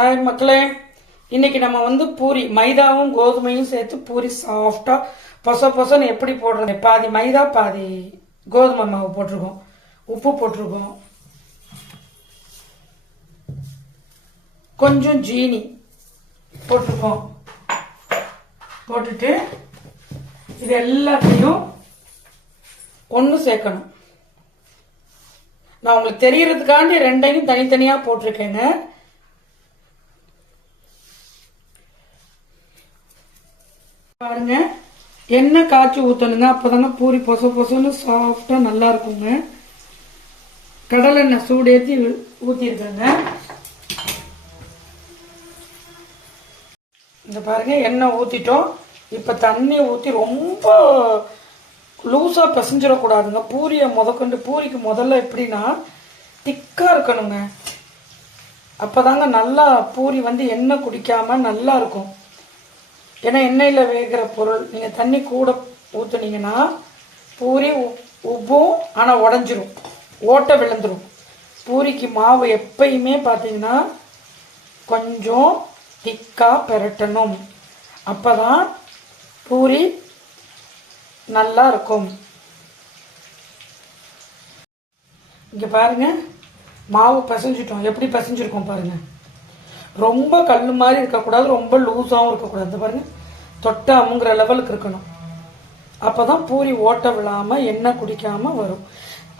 Hi மக்களே, இன்னைக்கு நம்ம பூரி மைதாவும் கோதுமையும் சேர்த்து பூரி சாஃப்டா பொச பொசன்னு எப்படி போடுறது. பாதி மைதா பாதி கோதுமை மாவு போட்டிருக்கோம், உப்பு போட்டிருக்கோம், கொஞ்சம் ஜீனி போட்டிருக்கோம். போட்டுட்டு இது எல்லாத்தையும் ஒன்று சேர்க்கணும். நான் உங்களுக்கு தெரியறதுக்காண்டி ரெண்டையும் தனித்தனியா போட்டிருக்கேங்க. பாருங்க, எண்ணெய் காய்ச்சி ஊற்றணுங்க. அப்போதாங்க பூரி பொச பொசன்னு சாஃப்டா நல்லா இருக்குங்க. கடலெண்ணெய் சூடேற்றி ஊற்றிருக்கேங்க. இந்த பாருங்க, எண்ணெய் ஊற்றிட்டோம். இப்போ தண்ணி ஊற்றி ரொம்ப லூஸாக பிசைஞ்சிடக்கூடாதுங்க. பூரியை முதற்கொண்டு பூரிக்கு முதல்ல எப்படின்னா திக்காக இருக்கணுங்க. அப்போதாங்க நல்லா பூரி எண்ணெய் குடிக்காம நல்லா இருக்கும். ஏன்னா எண்ணெயில் வேகிற பொருள் நீங்கள் தண்ணி கூட ஊற்றுனீங்கன்னா பூரி உப்பும் ஆனால் உடஞ்சிரும், ஓட்டை விழுந்துடும். பூரிக்கு மாவு எப்பயுமே பார்த்தீங்கன்னா கொஞ்சம் திக்காக பெரட்டணும். அப்போ தான் பூரி நல்லா இருக்கும். இங்கே பாருங்க, மாவு பசைஞ்சிட்டோம். எப்படி பசைஞ்சிருக்கோம் பாருங்க. ரொம்ப கல் மாதிரி இருக்கக்கூடாது, ரொம்ப லூஸாகவும் இருக்கக்கூடாது. பாருங்க, தொட்ட அமுங்கிற லெவலுக்கு இருக்கணும். அப்போதான் பூரி ஓட்ட விழாம எண்ணெய் குடிக்காம வரும்.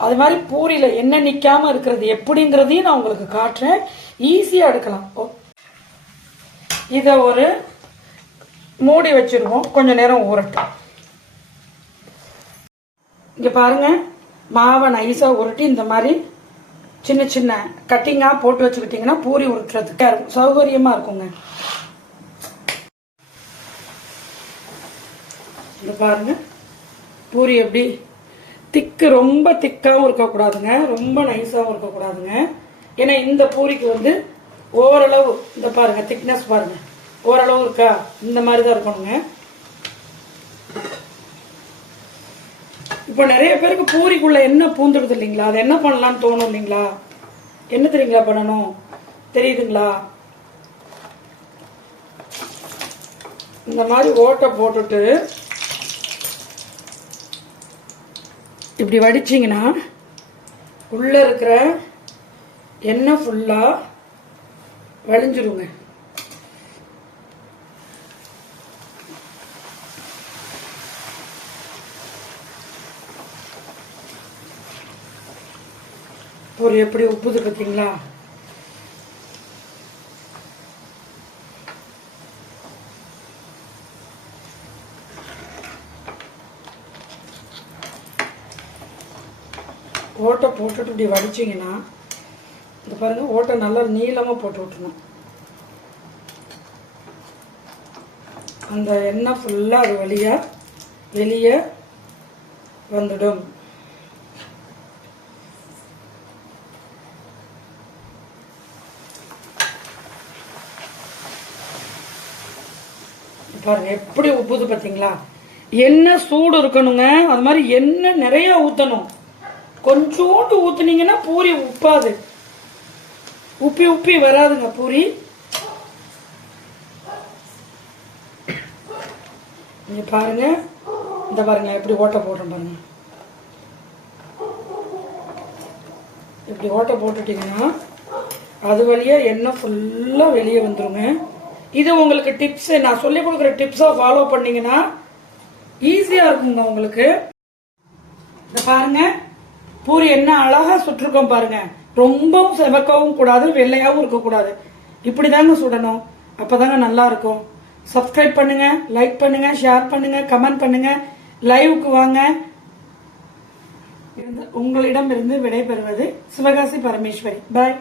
அது மாதிரி பூரியில எண்ணெய் நிக்காம இருக்கிறது எப்படிங்கிறதையும் நான் உங்களுக்கு காட்டுறேன். ஈஸியா எடுக்கலாம். இதை ஒரு மூடி வச்சிருவோம், கொஞ்ச நேரம் ஊறட்டும். இங்க பாருங்க, மாவை நைஸா உருட்டி இந்த மாதிரி சின்ன சின்ன கட்டிங்கா போட்டு வச்சுக்கிட்டீங்கன்னா பூரி உருட்டுறதுக்கு சௌகரியமா இருக்குங்க. இங்க பாருங்க, பூரி எப்படி திக்கு, ரொம்ப திக்காவும் இருக்கக்கூடாதுங்க, ரொம்ப நைஸாவும் இருக்கக்கூடாதுங்க. ஏன்னா இந்த பூரிக்கு ஓரளவு இந்த பாருங்க திக்னஸ் பாருங்க, ஓரளவு இருக்கா, இந்த மாதிரி தான் இருக்கணுங்க. இப்போ நிறைய பேருக்கு பூரிக்குள்ள என்ன பூந்துடுது இல்லைங்களா, அது என்ன பண்ணலாம்னு தோணும் இல்லைங்களா? என்ன தெரியுங்களா பண்ணணும், தெரியுதுங்களா? இந்த மாதிரி ஓட்டை போட்டுட்டு இப்படி வடிச்சிங்கன்னா உள்ள இருக்கிற எண்ணெய் ஃபுல்லா வழிஞ்சிருங்க. ஒரு எப்படி உப்புது பார்த்தீங்களா? ஓட்டை போட்டுட்டு இப்படி வடிச்சிங்கன்னா இந்த பாருங்க, ஓட்டை நல்லா நீளமாக போட்டு விட்டுணும். அந்த எண்ணெய் ஃபுல்லாக அது வழியா வெளியே வந்துடும். பாருங்க எப்படி உப்புது பார்த்தீங்களா? எண்ணெய் சூடு இருக்கணுங்க. அது மாதிரி எண்ணெய் நிறைய ஊற்றணும். கொஞ்சோண்டு ஊத்துனீங்கன்னா பூரி உப்பாது, உப்பி உப்பி வராதுங்க பூரி. நீங்க பாருங்க, இந்த பாருங்க எப்படி ஓட்டை போடுறேன் பாருங்க. இப்படி ஓட்டை போட்டுட்டீங்கன்னா அது வழியா எண்ணெய் ஃபுல்லா வெளியே வந்துருங்க. இது உங்களுக்கு டிப்ஸ், நான் சொல்லி கொடுக்குற டிப்ஸா ஃபாலோ பண்ணீங்கன்னா ஈஸியா இருக்குங்க உங்களுக்கு. இந்த பாருங்க, பூரி என்ன அழகா சுட்டிருக்கோம் பாருங்க. ரொம்பவும் செவக்கவும் கூடாது, வெள்ளையாவும் இருக்கக்கூடாது. இப்படிதாங்க சுடணும். அப்பதாங்க நல்லா இருக்கும். சப்ஸ்கிரைப் பண்ணுங்க, லைக் பண்ணுங்க, ஷேர் பண்ணுங்க, கமெண்ட் பண்ணுங்க. லைவுக்கு வாங்க. உங்களிடமிருந்து விடைபெறுவது சிவகாசி பரமேஸ்வரி. பாய்.